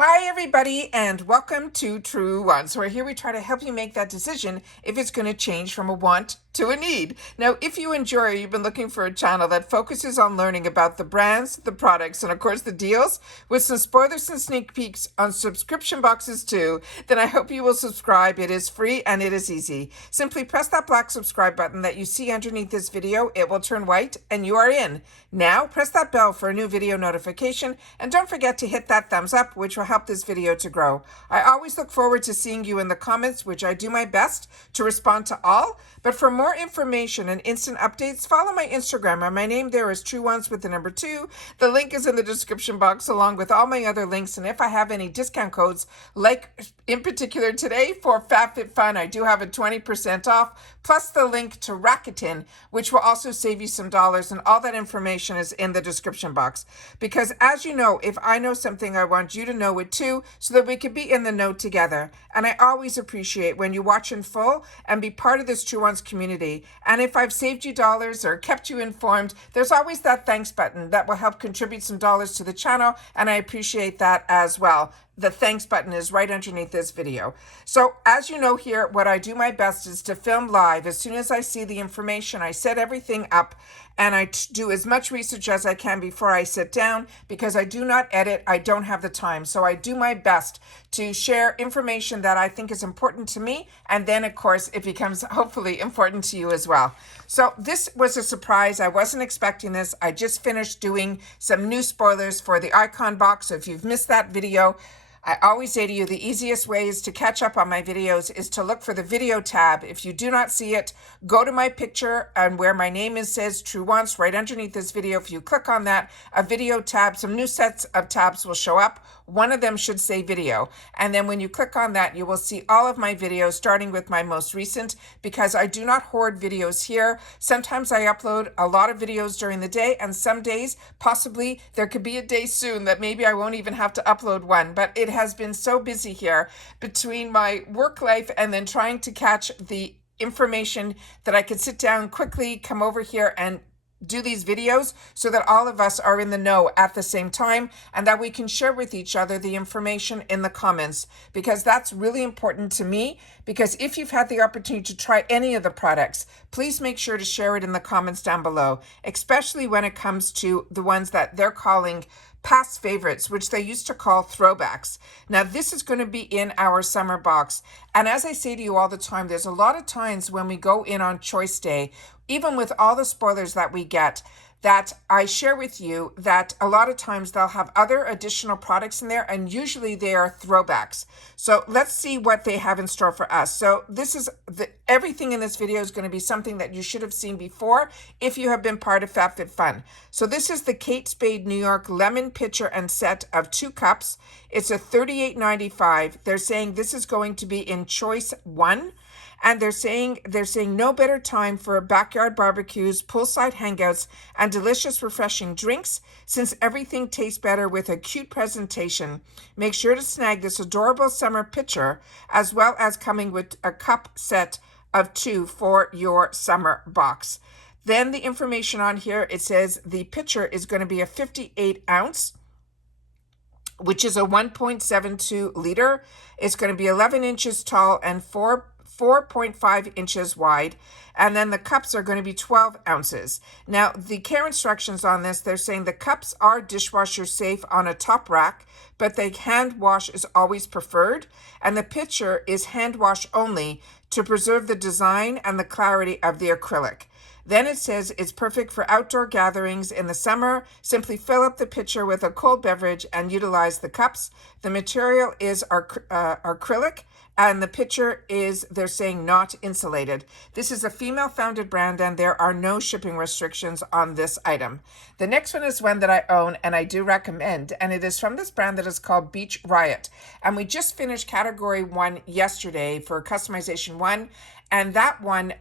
Hi everybody and welcome to Truewants, where here we try to help you make that decision if it's going to change from a want to a need. Now, if you enjoy or you've been looking for a channel that focuses on learning about the brands, the products, and of course the deals, with some spoilers and sneak peeks on subscription boxes too, then I hope you will subscribe. It is free and it is easy. Simply press that black subscribe button that you see underneath this video. It will turn white and you are in. Now, press that bell for a new video notification and don't forget to hit that thumbs up, which will help this video to grow. I always look forward to seeing you in the comments, which I do my best to respond to all. But for more information and instant updates, follow my Instagram. And my name there is Truewants with the number 2. The link is in the description box along with all my other links. And if I have any discount codes, like in particular today for FabFitFun, I do have a 20% off, plus the link to Rakuten, which will also save you some dollars. And all that information is in the description box. Because as you know, if I know something, I want you to know it too, so that we can be in the know together. And I always appreciate when you watch in full and be part of this Truewants community. And if I've saved you dollars or kept you informed, there's always that thanks button that will help contribute some dollars to the channel, and I appreciate that as well. The thanks button is right underneath this video. So as you know here, what I do my best is to film live. As soon as I see the information, I set everything up and I do as much research as I can before I sit down, because I do not edit. I don't have the time. So I do my best to share information that I think is important to me. And then of course, it becomes hopefully important to you as well. So this was a surprise. I wasn't expecting this. I just finished doing some new spoilers for the icon box. So if you've missed that video, I always say to you, the easiest ways to catch up on my videos is to look for the video tab. If you do not see it, go to my picture and where my name says Truewants right underneath this video. If you click on that, a video tab, some new sets of tabs will show up. One of them should say video. And then when you click on that, you will see all of my videos, starting with my most recent, because I do not hoard videos here. Sometimes I upload a lot of videos during the day, and some days, possibly, there could be a day soon that maybe I won't even have to upload one. But it has been so busy here between my work life and then trying to catch the information that I could sit down quickly, come over here and do these videos so that all of us are in the know at the same time, and that we can share with each other the information in the comments, because that's really important to me. Because if you've had the opportunity to try any of the products, please make sure to share it in the comments down below, especially when it comes to the ones that they're calling past favorites, which they used to call throwbacks. Now, this is going to be in our summer box. And as I say to you all the time, there's a lot of times when we go in on choice day, even with all the spoilers that we get, that I share with you that a lot of times they'll have other additional products in there, and usually they are throwbacks. So let's see what they have in store for us. So this is everything in this video is going to be something that you should have seen before if you have been part of FabFitFun. So this is the Kate Spade New York Lemon Pitcher and Set of 2 cups. It's a $38.95. They're saying this is going to be in choice 1. And they're saying no better time for backyard barbecues, poolside hangouts, and delicious, refreshing drinks, since everything tastes better with a cute presentation. Make sure to snag this adorable summer pitcher, as well as coming with a cup set of 2 for your summer box. Then the information on here, it says the pitcher is going to be a 58 ounce, which is a 1.72 liter. It's going to be 11 inches tall and 4.5 inches wide, and then the cups are going to be 12 ounces. Now, the care instructions on this, they're saying the cups are dishwasher safe on a top rack, but the hand wash is always preferred, and the pitcher is hand wash only to preserve the design and the clarity of the acrylic. Then it says it's perfect for outdoor gatherings in the summer. Simply fill up the pitcher with a cold beverage and utilize the cups. The material is acrylic, and the pitcher is, they're saying, not insulated. This is a female-founded brand, and there are no shipping restrictions on this item. The next one is one that I own and I do recommend, and it is from this brand that is called Beach Riot. And we just finished category 1 yesterday for customization 1. And that one,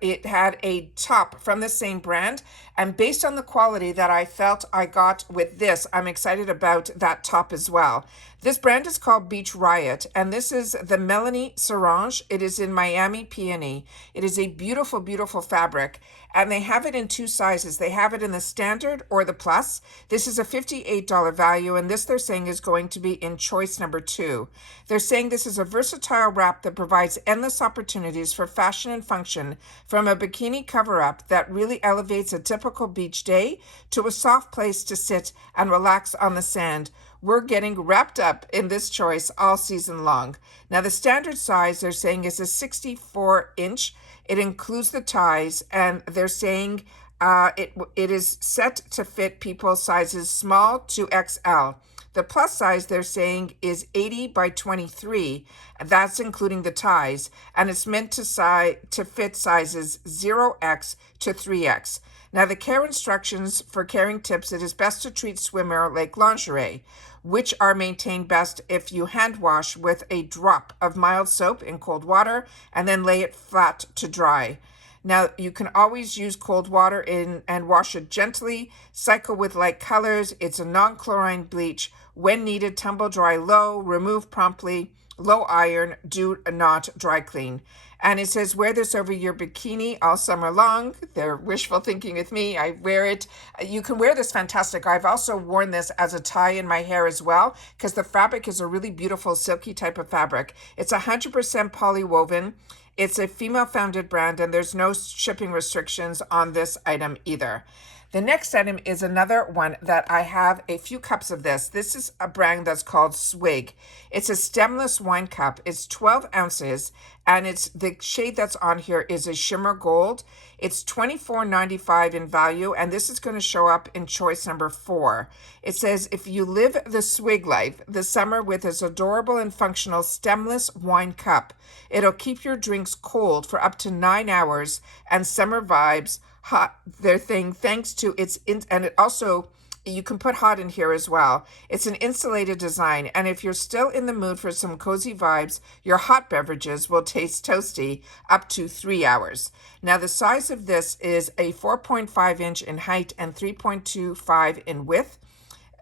it had a top from the same brand. And based on the quality that I felt I got with this, I'm excited about that top as well. This brand is called Beach Riot, and this is the Melanie Sarange. It is in Miami Peony. It is a beautiful, beautiful fabric. and they have it in two sizes. They have it in the standard or the plus. This is a $58 value, and this they're saying is going to be in choice number 2. They're saying this is a versatile wrap that provides endless opportunities for fashion and function, from a bikini cover-up that really elevates a typical beach day to a soft place to sit and relax on the sand. We're getting wrapped up in this choice all season long. Now, the standard size they're saying is a 64-inch. It includes the ties, and they're saying it is set to fit people sizes small to XL. The plus size they're saying is 80 by 23. That's including the ties, and it's meant to fit sizes 0X to 3X. Now, the care instructions for caring tips: it is best to treat swimwear like lingerie, which are maintained best if you hand wash with a drop of mild soap in cold water and then lay it flat to dry. Now, you can always use cold water and wash it gently. Cycle with light colors. It's a non-chlorine bleach. When needed, tumble dry low, remove promptly, low iron, do not dry clean. And it says, wear this over your bikini all summer long. They're wishful thinking with me. I wear it. You can wear this fantastic. I've also worn this as a tie in my hair as well, because the fabric is a really beautiful silky type of fabric. It's 100% polywoven. It's a female-founded brand, and there's no shipping restrictions on this item either. The next item is another one that I have a few cups of this. This is a brand that's called Swig. It's a stemless wine cup. It's 12 ounces, and it's the shade that's on here is a shimmer gold. It's $24.95 in value, and this is going to show up in choice number 4. It says, if you live the Swig life this summer with this adorable and functional stemless wine cup, it'll keep your drinks cold for up to 9 hours and summer vibes hot. Their thing, thanks to its and it also, you can put hot in here as well. It's an insulated design, and if you're still in the mood for some cozy vibes, your hot beverages will taste toasty up to 3 hours. Now, the size of this is a 4.5 inch in height and 3.25 in width,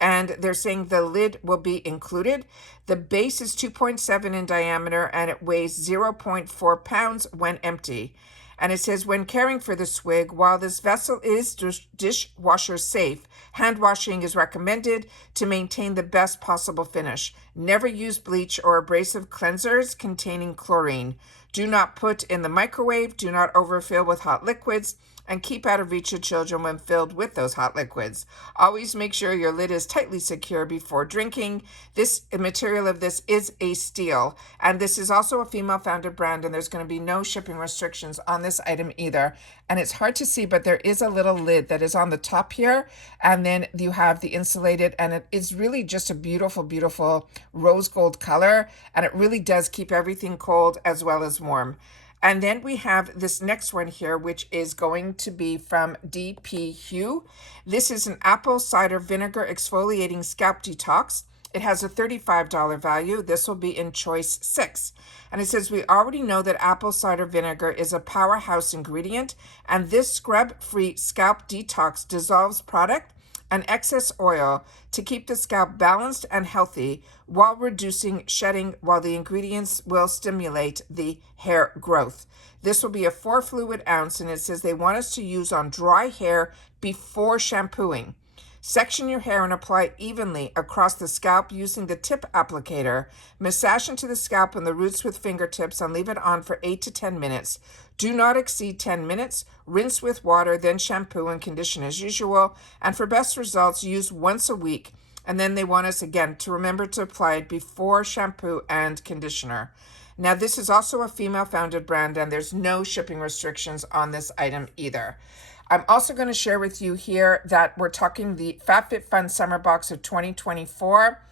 and they're saying the lid will be included. The base is 2.7 in diameter, and it weighs 0.4 pounds when empty. And it says, when caring for the Swig, while this vessel is dishwasher safe, hand washing is recommended to maintain the best possible finish. Never use bleach or abrasive cleansers containing chlorine. Do not put in the microwave. Do not overfill with hot liquids, and keep out of reach of children when filled with those hot liquids. Always make sure your lid is tightly secure before drinking. This material of this is a steel, and this is also a female-founded brand, and there's going to be no shipping restrictions on this item either. And it's hard to see, but there is a little lid that is on the top here, and then you have the insulated, and it is really just a beautiful, beautiful rose gold color, and it really does keep everything cold as well as warm. And then we have this next one here, which is going to be from DP Hue. This is an apple cider vinegar exfoliating scalp detox. It has a $35 value. This will be in choice 6. And it says, we already know that apple cider vinegar is a powerhouse ingredient, and this scrub-free scalp detox dissolves product and excess oil to keep the scalp balanced and healthy while reducing shedding, while the ingredients will stimulate the hair growth. This will be a 4 fluid ounce, and it says they want us to use on dry hair before shampooing. Section your hair and apply evenly across the scalp using the tip applicator. Massage into the scalp and the roots with fingertips and leave it on for 8 to 10 minutes. Do not exceed 10 minutes. Rinse with water, then shampoo and condition as usual. And for best results, use once a week. And then they want us again to remember to apply it before shampoo and conditioner. Now, this is also a female-founded brand, and there's no shipping restrictions on this item either. I'm also going to share with you here that we're talking the FabFitFun Summer Box of 2024.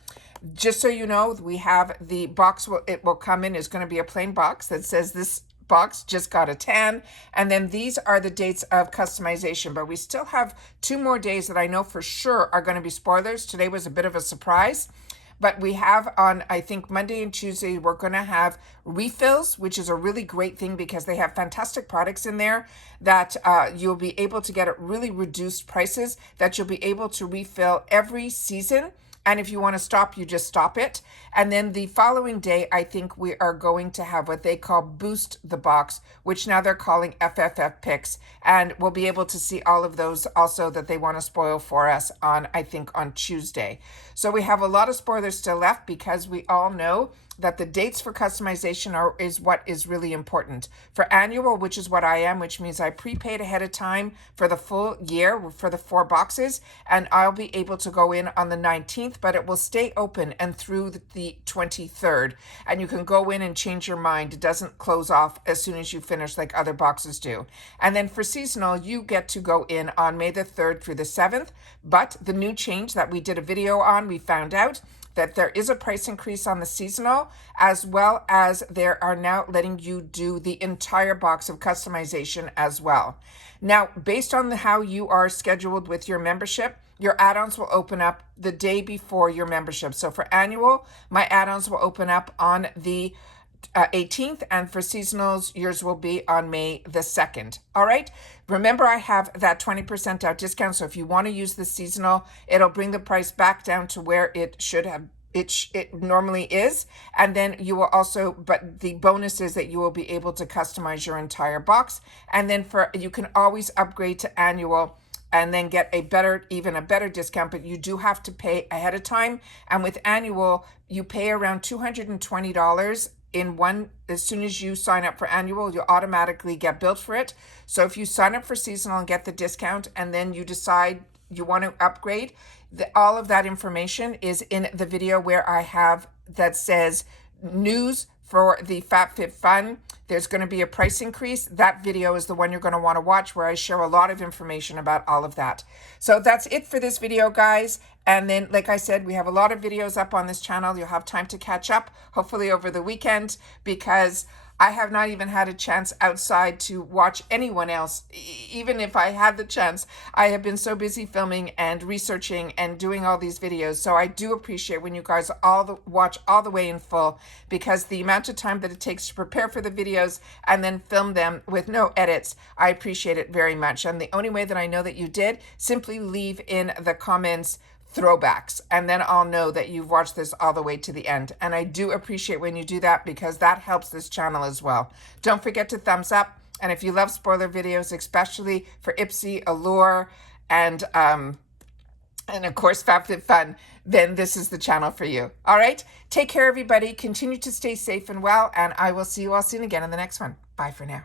Just so you know, we have the box, it will come in, is going to be a plain box that says this box just got a tan. And then these are the dates of customization, but we still have 2 more days that I know for sure are going to be spoilers. Today was a bit of a surprise. But we have on, I think, Monday and Tuesday, we're going to have refills, which is a really great thing because they have fantastic products in there that you'll be able to get at really reduced prices that you'll be able to refill every season. And if you want to stop, you just stop it. And then the following day, I think we are going to have what they call Boost the Box, which now they're calling FFF Picks. And we'll be able to see all of those also that they want to spoil for us on, I think, on Tuesday. So we have a lot of spoilers still left because we all know that the dates for customization is what is really important. For annual, which is what I am, which means I prepaid ahead of time for the full year for the 4 boxes, and I'll be able to go in on the 19th, but it will stay open and through the 23rd, and you can go in and change your mind. It doesn't close off as soon as you finish like other boxes do. And then for seasonal, you get to go in on May the 3rd through the 7th, but the new change that we did a video on, we found out that there is a price increase on the seasonal, as well as they are now letting you do the entire box of customization as well. Now, based on how you are scheduled with your membership, your add-ons will open up the day before your membership. So for annual, my add-ons will open up on the 18th, and for seasonals, yours will be on May the 2nd. All right. Remember, I have that 20% out discount. So if you want to use the seasonal, it'll bring the price back down to where it should have. It normally is. And then you will also, but the bonus is that you will be able to customize your entire box. And then you can always upgrade to annual and then get even a better discount, but you do have to pay ahead of time. And with annual, you pay around $220 in one. As soon as you sign up for annual, you'll automatically get billed for it. So if you sign up for seasonal and get the discount, and then you decide you want to upgrade, all of that information is in the video where I have that says news for the FabFitFun. There's going to be a price increase. That video is the one you're going to want to watch, where I share a lot of information about all of that. So that's it for this video, guys. And then, like I said, we have a lot of videos up on this channel. You'll have time to catch up, hopefully over the weekend, because I have not even had a chance outside to watch anyone else. Even if I had the chance, I have been so busy filming and researching and doing all these videos. So I do appreciate when you guys watch all the way in full, because the amount of time that it takes to prepare for the videos and then film them with no edits, I appreciate it very much. And the only way that I know that you did, simply leave in the comments throwbacks, and then I'll know that you've watched this all the way to the end. And I do appreciate when you do that, because that helps this channel as well. Don't forget to thumbs up, and if you love spoiler videos, especially for Ipsy, Allure, and of course FabFitFun, then this is the channel for you. All right, take care, everybody. Continue to stay safe and well, and I will see you all soon again in the next one. Bye for now.